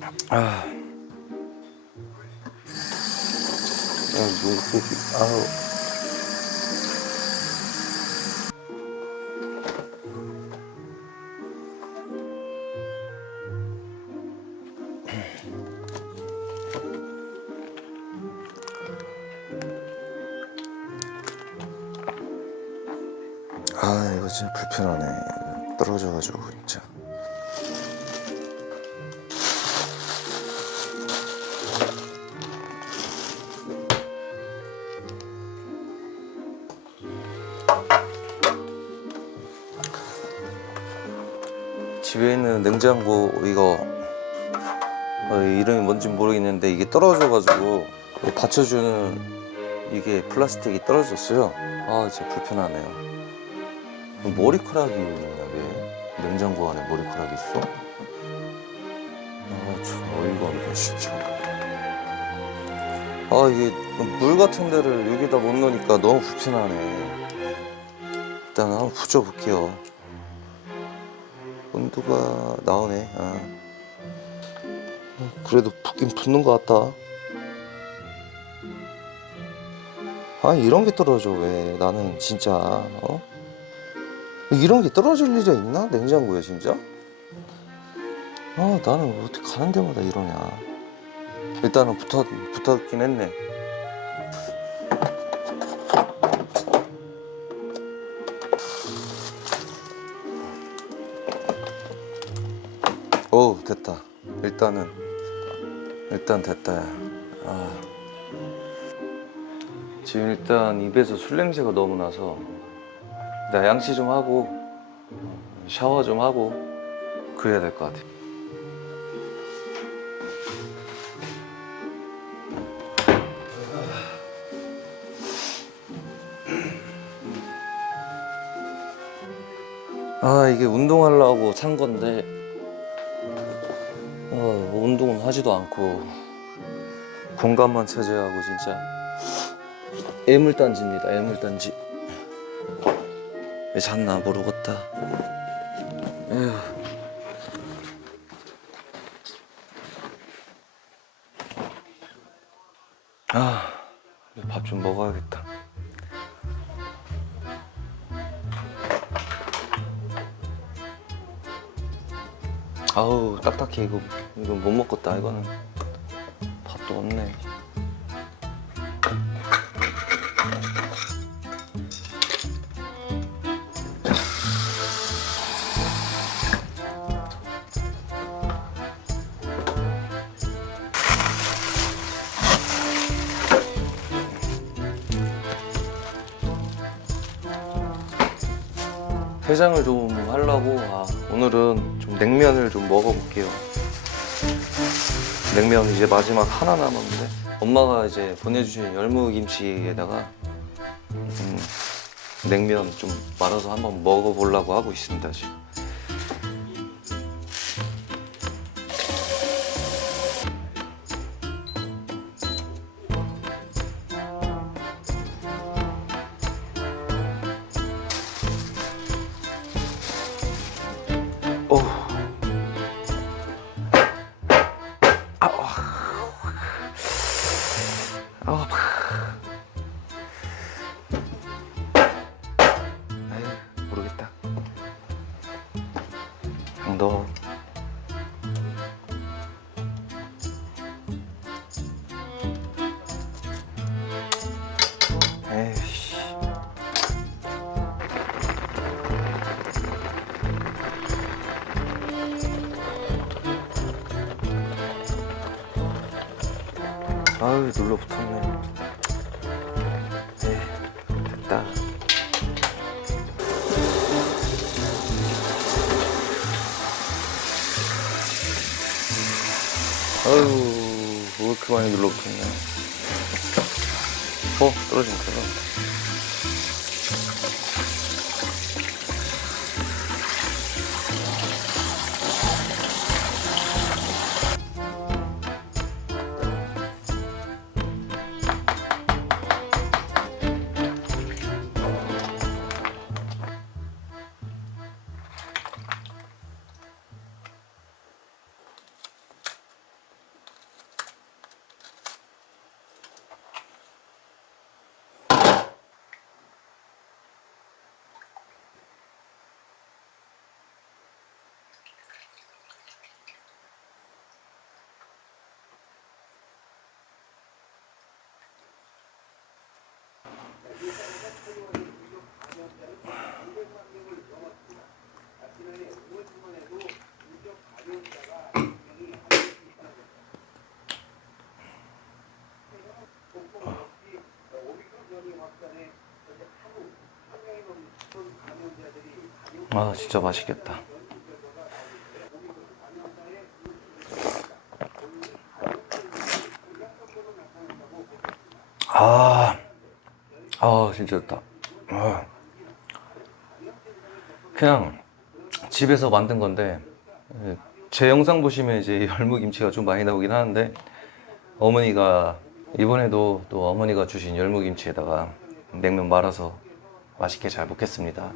아. 아, 눈곱이, 아우. 아, 이거 진짜 불편하네. 떨어져가지고, 진짜. 집에 있는 냉장고 이거 어, 이름이 뭔지 모르겠는데 이게 떨어져가지고 이 받쳐주는 이게 플라스틱이 떨어졌어요. 아 진짜 불편하네요. 머리카락이 있냐 왜? 냉장고 안에 머리카락이 있어? 아참 어이가 없네 진짜. 아 이게 물 같은 데를 여기다 못 넣으니까 너무 불편하네. 일단 한번 붙여볼게요. 온도가 나오네. 아. 그래도 붙긴 붙는 것 같다. 아 이런 게 떨어져 왜? 나는 진짜 어? 이런 게 떨어질 일이 있나? 냉장고에 진짜? 아 나는 어떻게 가는 데마다 이러냐. 일단은 붙었 붙었긴 했네. 오 됐다. 일단은 일단 됐다. 야. 아. 지금 일단 입에서 술 냄새가 너무 나서 나 양치 좀 하고 샤워 좀 하고 그래야 될 것 같아. 아 이게 운동하려고 산 건데 어, 운동은 하지도 않고. 공간만 차지하고 진짜. 애물단지입니다 애물단지. 왜 잤나 모르겠다. 에휴. 아 밥 좀 먹어야겠다 아우 딱딱해. 이거 이거 못 먹겠다 이거는. 밥도 없네 해장을 좀 하려고 아, 오늘은 좀 냉면을 좀 먹어볼게요. 냉면 이제 마지막 하나 남았는데 엄마가 이제 보내주신 열무김치에다가 음, 냉면 좀 말아서 한번 먹어보려고 하고 있습니다 지금. 아유 눌러붙었네. 네 됐다. 아유 왜 이렇게 많이 눌러붙었냐. 어 떨어진다 떨어진다 아 진짜 맛있겠다. 아, 아 진짜 좋다. 아. 그냥 집에서 만든 건데 예, 제 영상 보시면 이제 열무김치가 좀 많이 나오긴 하는데 어머니가 이번에도 또 어머니가 주신 열무김치에다가 냉면 말아서 맛있게 잘 먹겠습니다.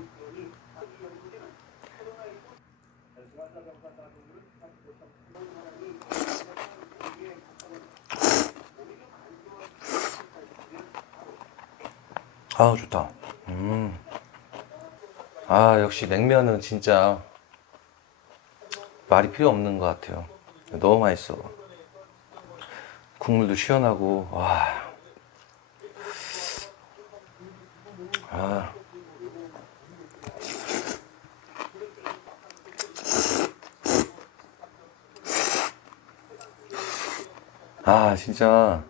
아 좋다. 음. 아 역시 냉면은 진짜 말이 필요 없는 것 같아요. 너무 맛있어. 국물도 시원하고 와. 아. 아 진짜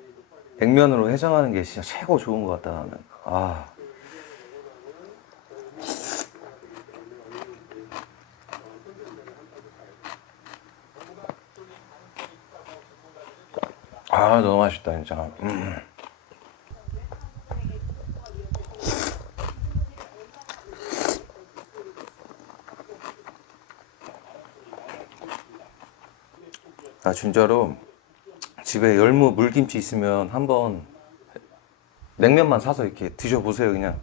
냉면으로 해장하는 게 진짜 최고 좋은 것 같다 나는. 아. 아 너무 맛있다 진짜. 음. 아 진짜로 집에 열무 물김치 있으면 한번 냉면만 사서 이렇게 드셔보세요 그냥.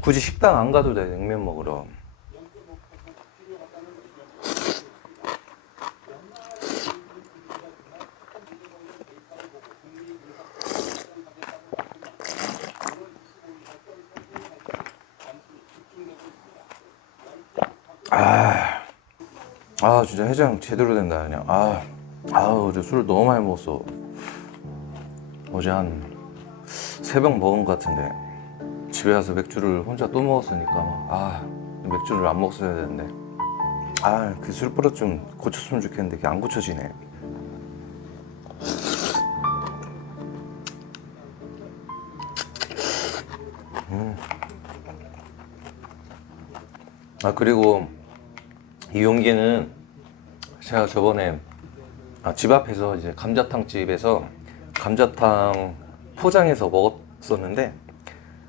굳이 식당 안 가도 돼 냉면 먹으러. 아 진짜 해장 제대로 된다 그냥. 아 아우 술을 너무 많이 먹었어. 어제 한 새벽 먹은 것 같은데 집에 가서 맥주를 혼자 또 먹었으니까 막 아 맥주를 안 먹었어야 되는데 아 그 술버릇 좀 고쳤으면 좋겠는데 그게 안 고쳐지네 음. 아 그리고 이 용기는 제가 저번에 아, 집 앞에서 이제 감자탕 집에서 감자탕 포장해서 먹었 었는데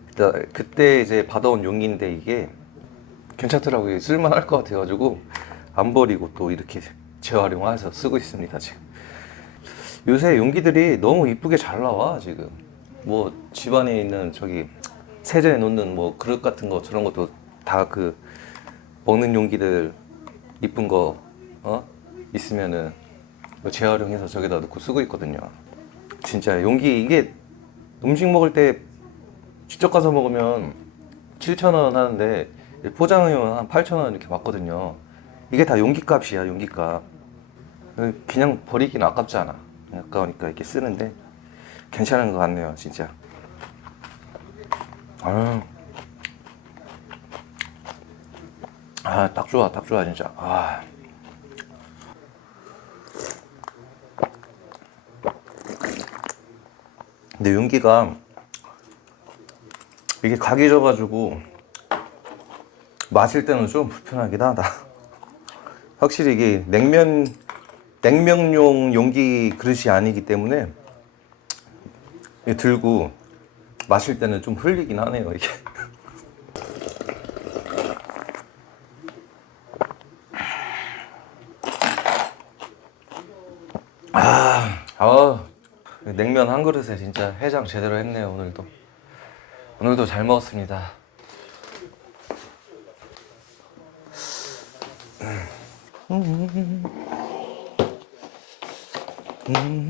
그때- 그때 이제 받아온 용기인데 이게 괜찮더라고요. 쓸만할 것 같아가지고 안 버리고 또 이렇게 재활용해서 쓰고 있습니다 지금. 요새 용기들이 너무 이쁘게 잘 나와 지금. 뭐 집안에 있는 저기 세제에 놓는 뭐 그릇 같은 거 저런 것도 다 그 먹는 용기들 이쁜 거 어? 있으면은 이거 재활용해서 저기다 넣고 쓰고 있거든요. 진짜 용기 이게 음식 먹을 때 직접 가서 먹으면 7,000원 하는데 포장하면 한 8,000원 이렇게 받거든요. 이게 다 용기 값이야, 용기 값. 그냥 버리긴 아깝잖아. 아까우니까 이렇게 쓰는데 괜찮은 것 같네요, 진짜. 아, 아, 딱 좋아, 딱 좋아, 진짜. 아. 근데 윤기가 이게 각이 져가지고 마실 때는 좀 불편하긴 하다. 확실히 이게 냉면 냉면용 용기 그릇이 아니기 때문에 들고 마실 때는 좀 흘리긴 하네요 이게. 아, 아, 냉면 한 그릇에 진짜 해장 제대로 했네요 오늘도. 오늘도 잘 먹었습니다. 음.